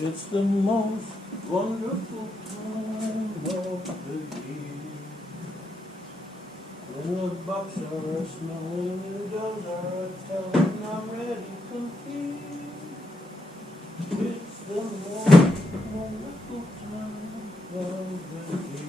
It's the most wonderful time of the year. When the bucks are snowing and doves are telling I'm ready to compete. It's the most wonderful time of the year.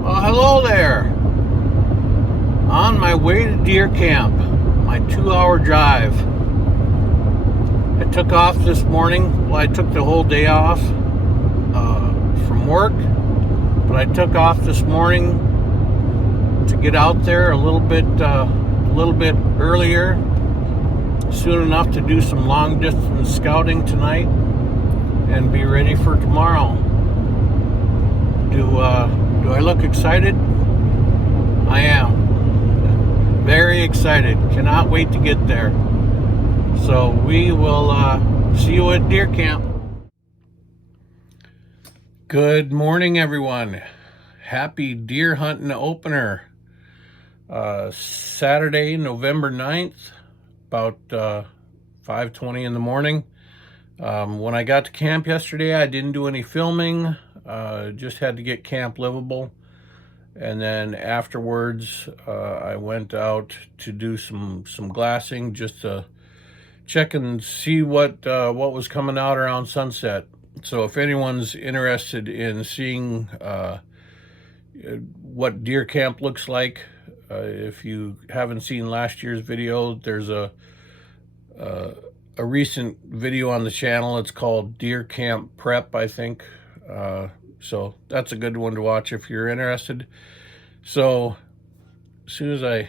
Well, hello there. On my way to deer camp, my 2-hour drive. I took off this morning. Well, I took the whole day off from work, but I took off this morning to get out there a little bit earlier, soon enough to do some long distance scouting tonight and be ready for tomorrow. Do I look excited? I am. Very excited. Cannot wait to get there. So we will see you at deer camp. Good morning, everyone. Happy deer hunting opener. Saturday, November 9th, about 5:20 in the morning. When I got to camp yesterday, I didn't do any filming. Just had to get camp livable. And then afterwards, I went out to do some glassing just to check and see what was coming out around sunset. So if anyone's interested in seeing what deer camp looks like, if you haven't seen last year's video, there's a recent video on the channel. It's called Deer Camp Prep, I think. So that's a good one to watch if you're interested. So as soon as I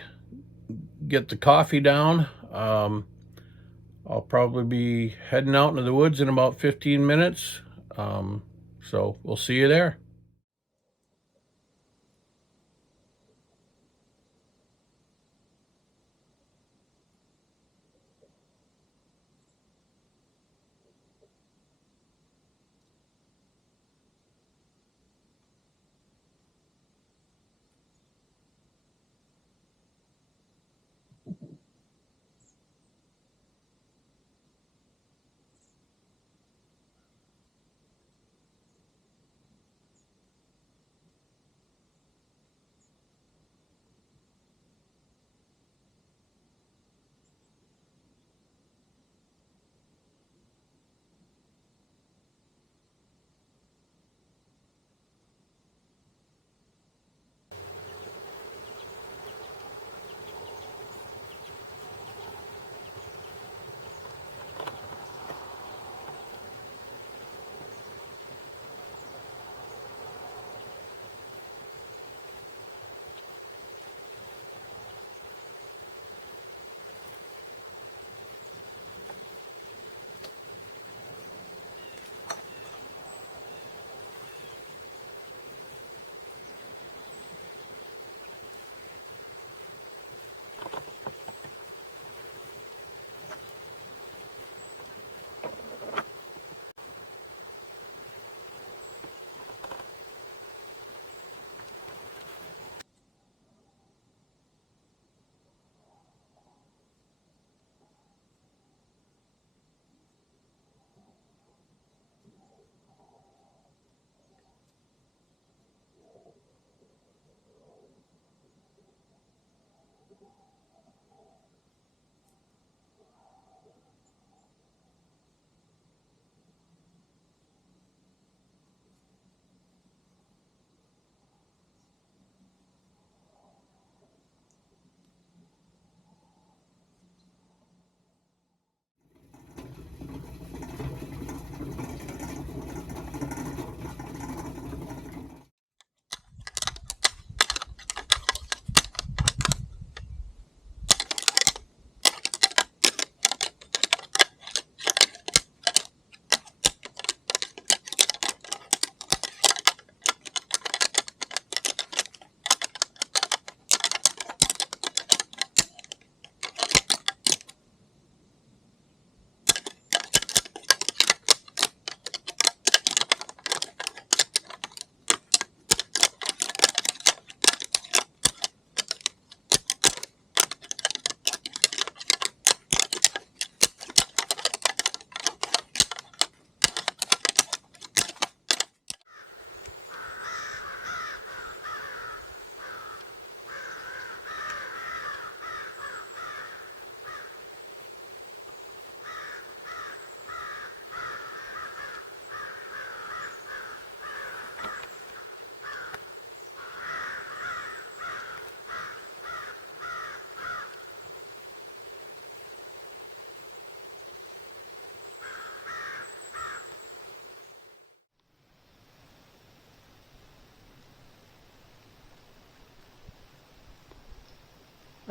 get the coffee down, I'll probably be heading out into the woods in about 15 minutes. So we'll see you there.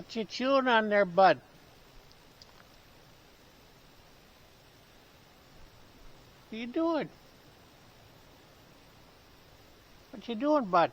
What you chewing on there, bud? What you doing? What you doing, bud?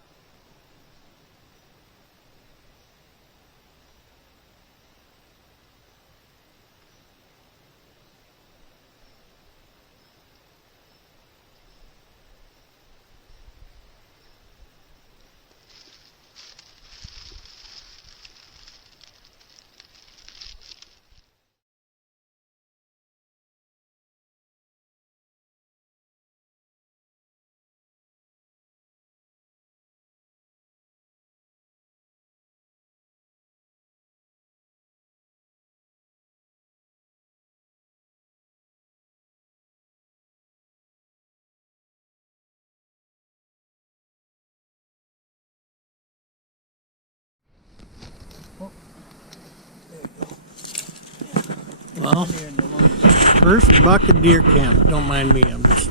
Well, first buck of deer camp. Don't mind me. I'm just,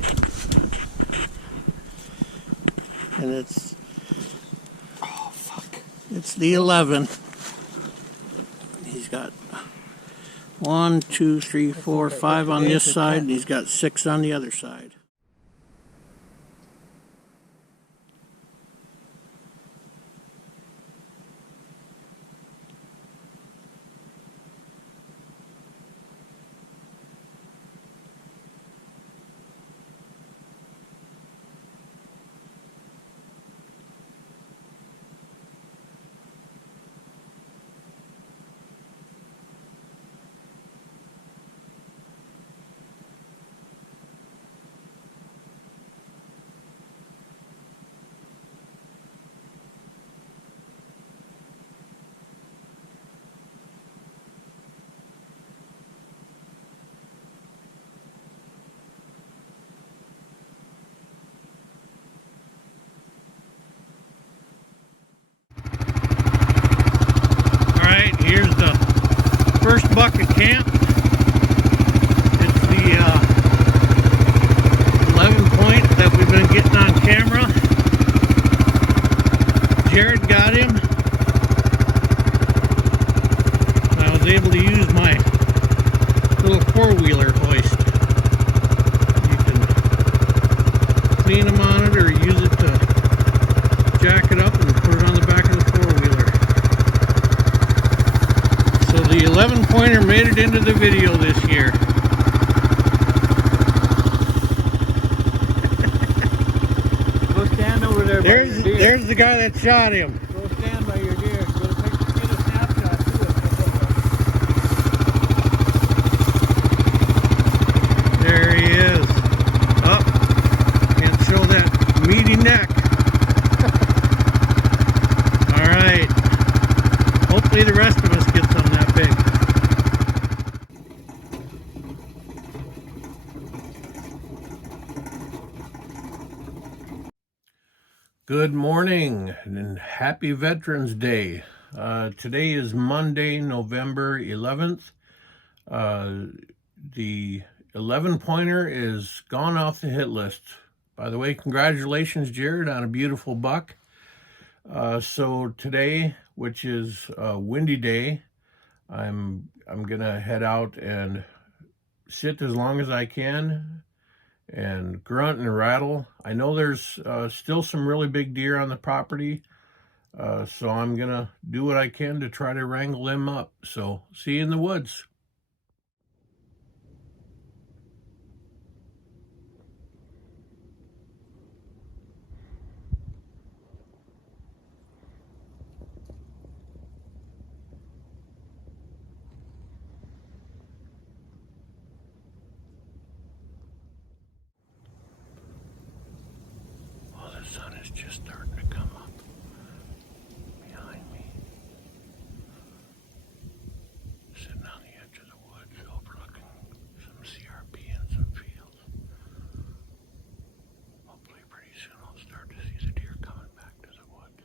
and it's, oh fuck, it's the 11. He's got 1, 2, 3, 4, 5 on this side, and he's got 6 on the other side. Here's the first buck of camp. It's the 11 point that we've been getting on camera. Jared got him. I was able to use my little four-wheeler hoist. You can clean them on it or use it to jack it up and put it on the back of the four-wheeler. So the 11 pointer made it into the video this year. Go stand over there by your deer. There's the guy that shot him. Go stand by your deer. Get a snapshot too. There he is. Up. Can't show that meaty neck. Alright. Hopefully the rest of us get some that big. Good morning and happy Veterans Day. Today is Monday, November 11th. The 11 pointer is gone off the hit list. By the way, congratulations, Jared, on a beautiful buck. So today, which is a windy day, I'm gonna head out and sit as long as I can and grunt and rattle. I know there's still some really big deer on the property, so I'm gonna do what I can to try to wrangle them up. So see you in the woods. Well, the sun is just starting to come up behind me. Sitting on the edge of the woods overlooking some CRP and some fields. Hopefully pretty soon I'll start to see the deer coming back to the woods.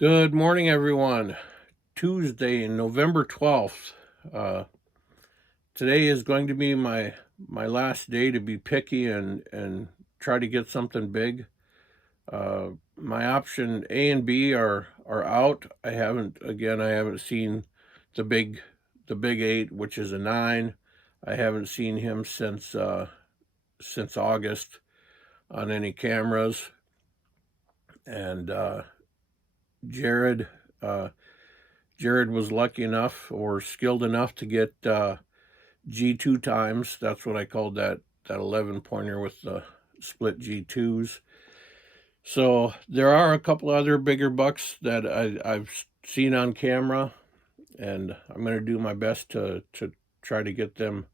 Good morning, everyone. Tuesday, November 12th. Today is going to be my last day to be picky and try to get something big. My option A and B are out. I haven't seen the big 8, which is a 9. I haven't seen him since August on any cameras. And Jared was lucky enough or skilled enough to get G2 times. That's what I called that 11 pointer with the split G2s. So there are a couple other bigger bucks that I've seen on camera, and I'm going to do my best to try to get them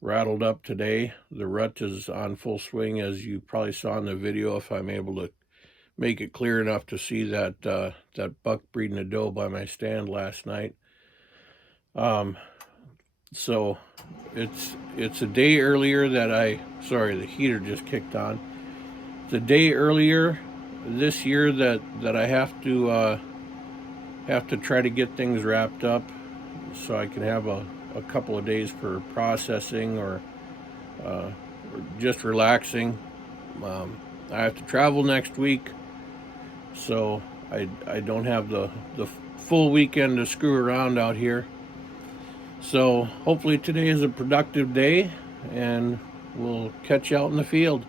rattled up today. The rut is on full swing, as you probably saw in the video, if I'm able to make it clear enough to see that that buck breeding a doe by my stand last night. So it's a day earlier that sorry, the heater just kicked on. It's a day earlier this year that I have to try to get things wrapped up so I can have a couple of days for processing or just relaxing. I have to travel next week, so I don't have the full weekend to screw around out here. So hopefully today is a productive day, and we'll catch you out in the field.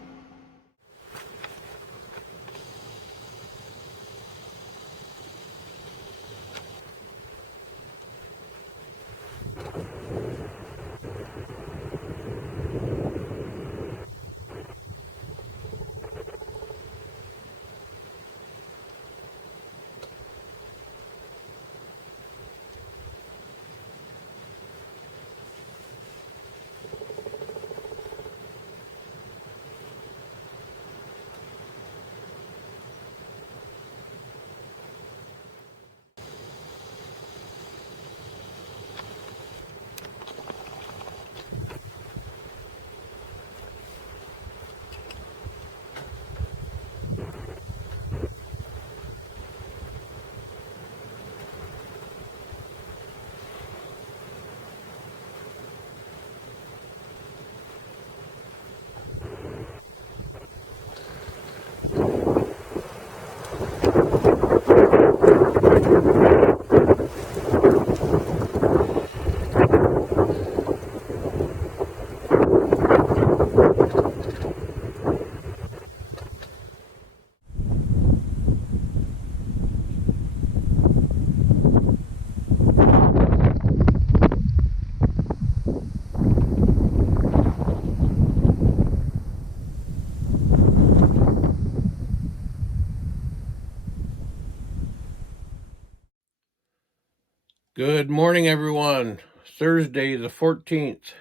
Good morning, everyone. Thursday, the 14th.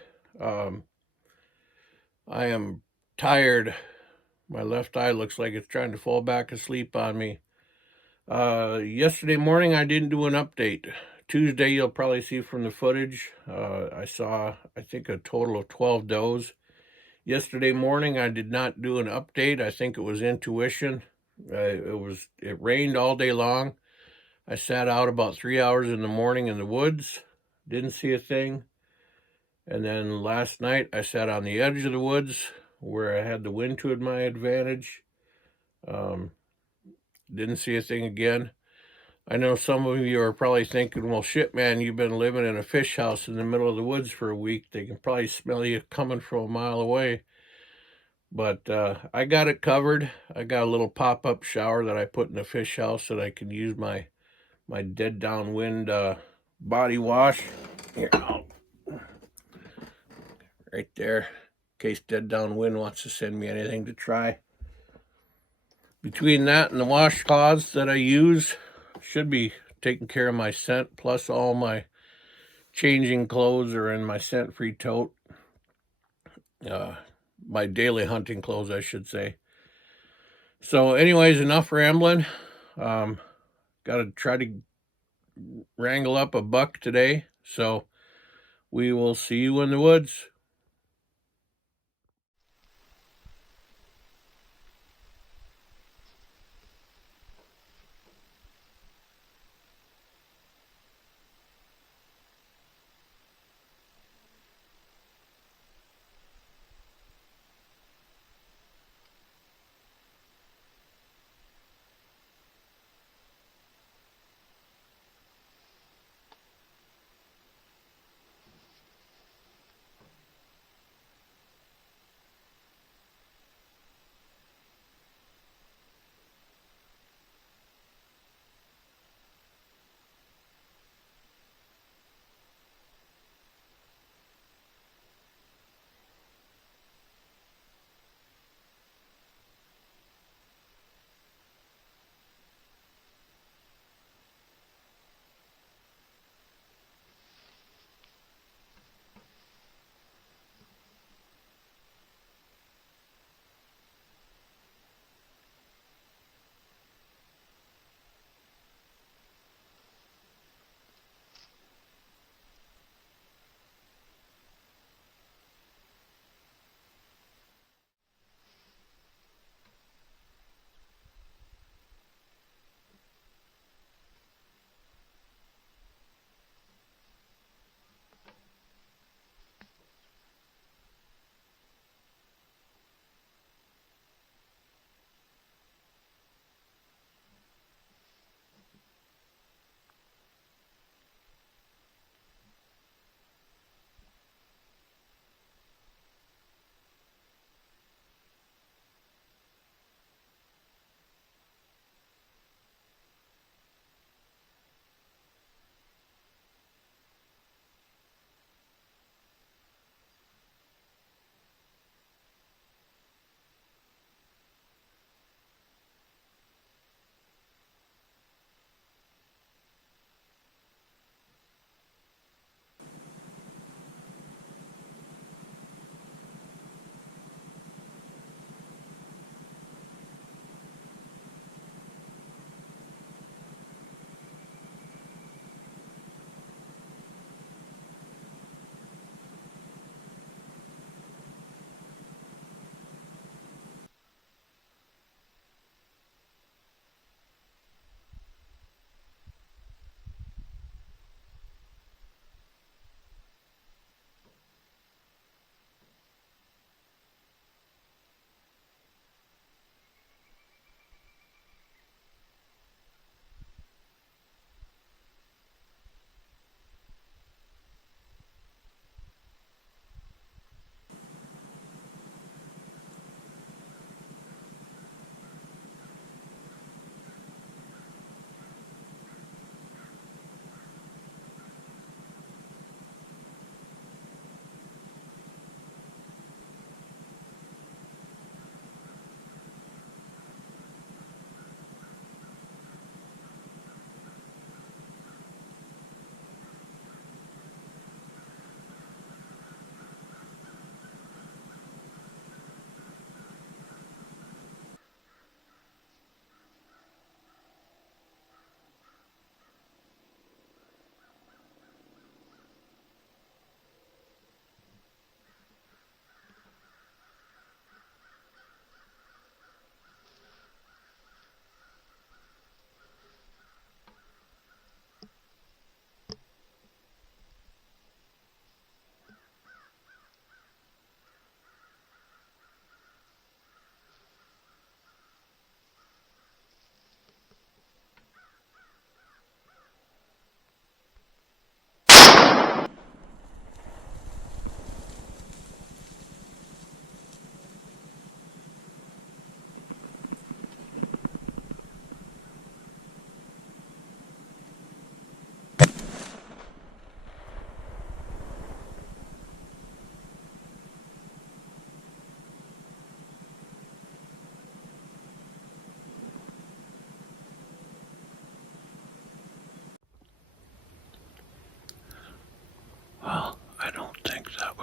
I am tired. My left eye looks like it's trying to fall back asleep on me. Yesterday morning, I didn't do an update. Tuesday, you'll probably see from the footage, I saw, I think, a total of 12 does. Yesterday morning, I did not do an update. I think it was intuition. It rained all day long. I sat out about 3 hours in the morning in the woods, didn't see a thing. And then last night I sat on the edge of the woods where I had the wind to my advantage. Didn't see a thing again. I know some of you are probably thinking, well, shit, man, you've been living in a fish house in the middle of the woods for a week. They can probably smell you coming from a mile away. But I got it covered. I got a little pop-up shower that I put in the fish house that I can use my dead downwind body wash. Here, right there, in case dead downwind wants to send me anything to try. Between that and the washcloths that I use, should be taking care of my scent, plus all my changing clothes are in my scent-free tote. My daily hunting clothes, I should say. So anyways, enough rambling. Got to try to wrangle up a buck today, so we will see you in the woods.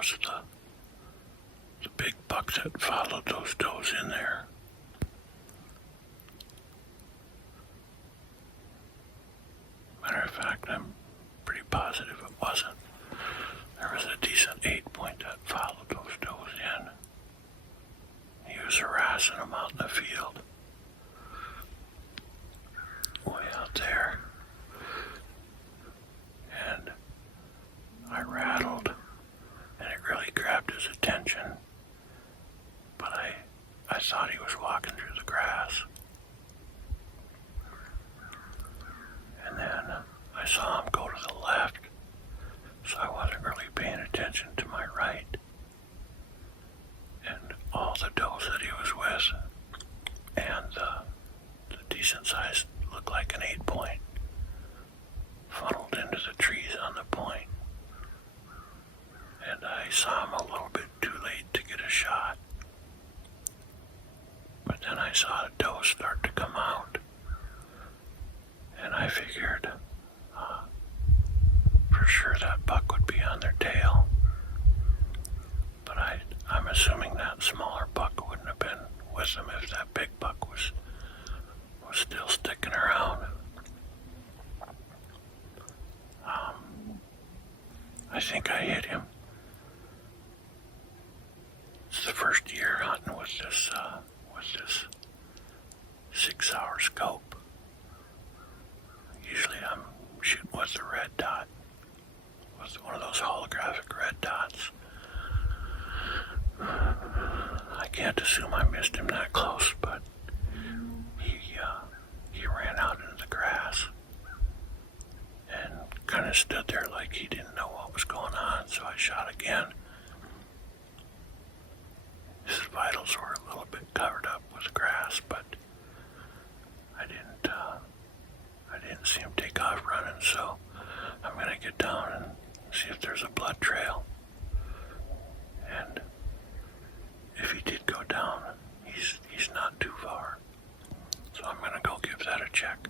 was the big buck that followed those does in there. Matter of fact, I'm pretty positive it wasn't. There was a decent 8-point that followed those does in. He was harassing them out in the field. Way out there. And I rattled, and it really grabbed his attention. But I thought he was walking through the grass. And then I saw him go to the left, so I wasn't really paying attention to my right. And all the does that he was with, and the decent size, looked like an 8-point, funneled into the trees on the point. And I saw him a little bit too late to get a shot. But then I saw the doe start to come out. And I figured for sure that buck would be on their tail. But I'm assuming that smaller buck wouldn't have been with them if that big buck was still sticking around. I think I hit him. It's the first year hunting with this 6-hour scope. Usually I'm shooting with the red dot, with one of those holographic red dots. I can't assume I missed him that close, but he ran out into the grass and kind of stood there like he didn't know what was going on, so I shot again. His vitals were a little bit covered up with grass, but I didn't see him take off running, so I'm gonna get down and see if there's a blood trail. And if he did go down, he's not too far. So I'm gonna go give that a check.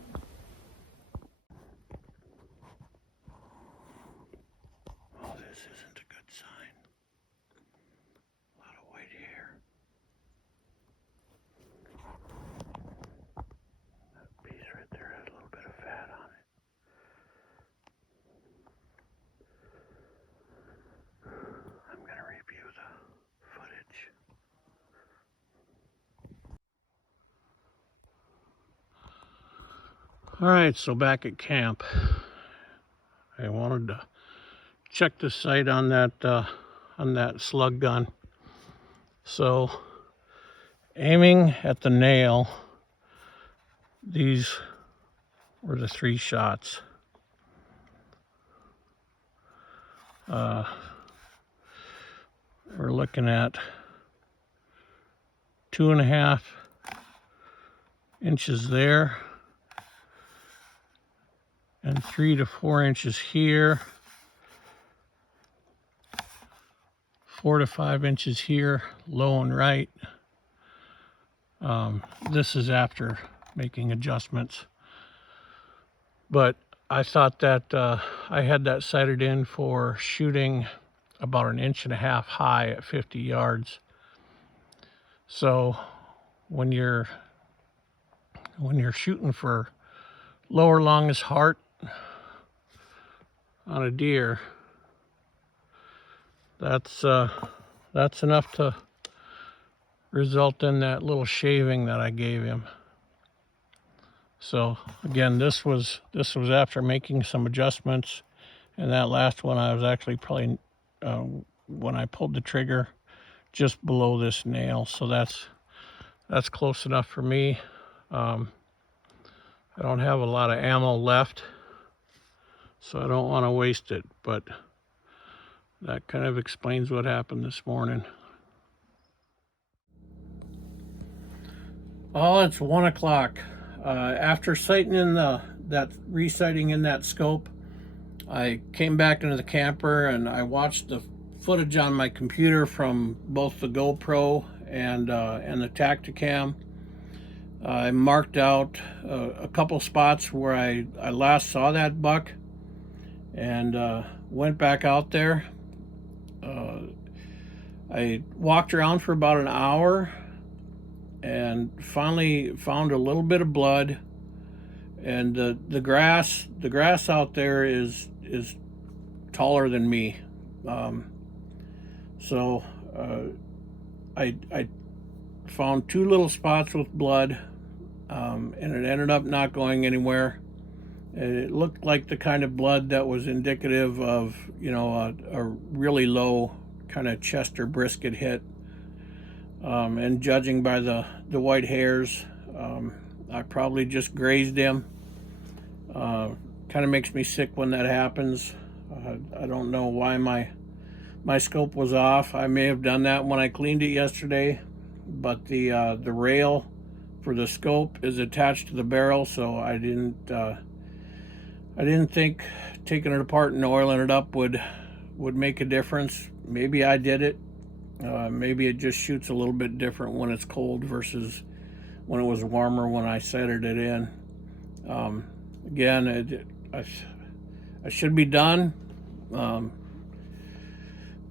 Oh, this isn't a good sign. A lot of white hair. That piece right there had a little bit of fat on it. I'm gonna review the footage. All right, so back at camp, I wanted to check the sight on that slug gun. So, aiming at the nail, these were the 3 shots. We're looking at 2.5 inches there, and 3 to 4 inches here, 4 to 5 inches here, low and right. This is after making adjustments, but I thought that I had that sighted in for shooting about 1.5 inches high at 50 yards. So when you're shooting for lower longest heart on a deer, that's enough to result in that little shaving that I gave him. So again, this was after making some adjustments, and that last one I was actually probably when I pulled the trigger just below this nail. So that's close enough for me. I don't have a lot of ammo left, so I don't want to waste it, but that kind of explains what happened this morning. Oh, it's 1 o'clock. After sighting in resighting in that scope, I came back into the camper and I watched the footage on my computer from both the GoPro and the Tacticam. I marked out a couple spots where I last saw that buck, and went back out there. I walked around for about an hour and finally found a little bit of blood. And the grass out there is taller than me. So I found 2 little spots with blood, and it ended up not going anywhere. It looked like the kind of blood that was indicative of, a really low kind of chest or brisket hit. And judging by the white hairs, I probably just grazed him. Kind of makes me sick when that happens. I don't know why my scope was off. I may have done that when I cleaned it yesterday, but the rail for the scope is attached to the barrel, so I didn't think taking it apart and oiling it up would make a difference. Maybe I did it. Maybe it just shoots a little bit different when it's cold versus when it was warmer when I centered it in. Again, I should be done,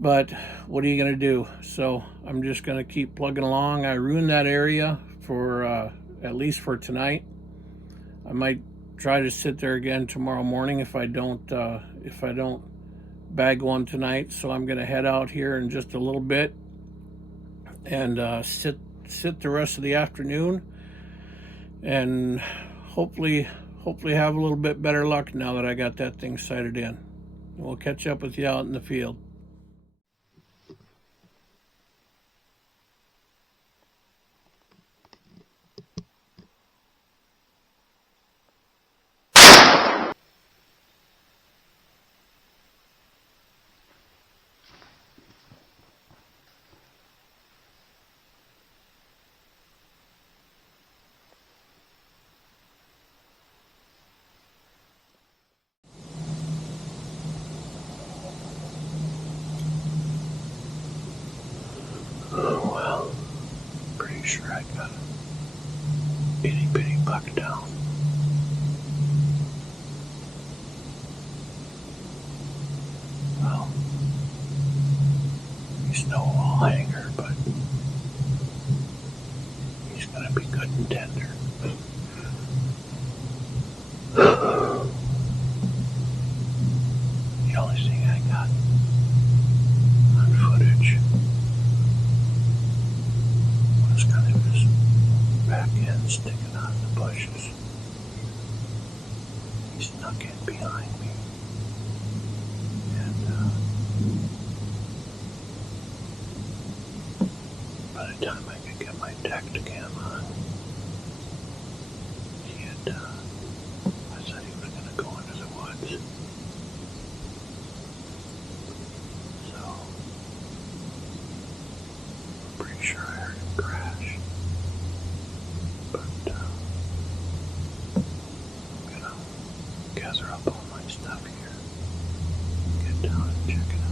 but what are you going to do? So I'm just going to keep plugging along. I ruined that area for at least for tonight. I might try to sit there again tomorrow morning if I don't bag one tonight. So I'm going to head out here in just a little bit and sit the rest of the afternoon, and hopefully have a little bit better luck now that I got that thing sighted in. We'll catch up with you out in the field. Oh, well, pretty sure I got a itty bitty buck down. Well, he's no wall hanger, but he's gonna be good and tender. The only thing I got on footage was kind of his back end sticking out of the bushes. He snuck in behind me, and by the time I could get my Tacticam on, I said he was going to go into the woods. So, I'm pretty sure I heard him crash. But, I'm going to gather up all my stuff here, get down and check it out.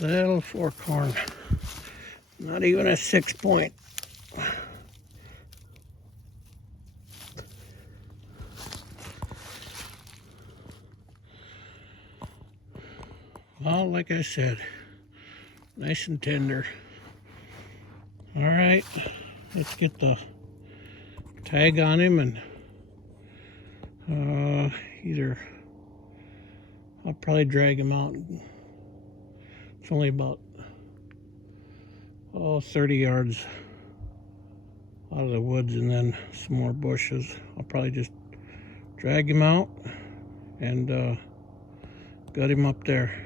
Little forkhorn, not even a 6-point. Well, like I said, nice and tender. All right, let's get the tag on him, and either I'll probably drag him out. It's only about 30 yards out of the woods and then some more bushes. I'll probably just drag him out, and got him up there.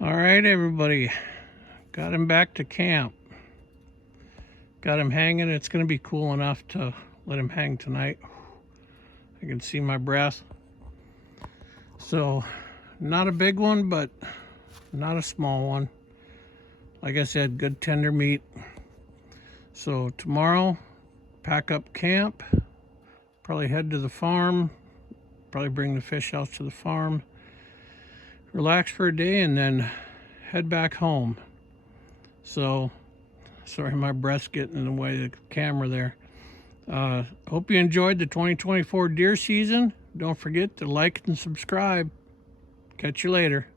All right, everybody, got him back to camp. Got him hanging. It's going to be cool enough to let him hang tonight. I can see my breath. So, not a big one, but not a small one. Like I said, good tender meat. So tomorrow, pack up camp, probably head to the farm, probably bring the fish out to the farm, relax for a day, and then head back home. So, sorry, my breath's getting in the way of the camera there. Hope you enjoyed the 2024 deer season. Don't forget to like and subscribe. Catch you later.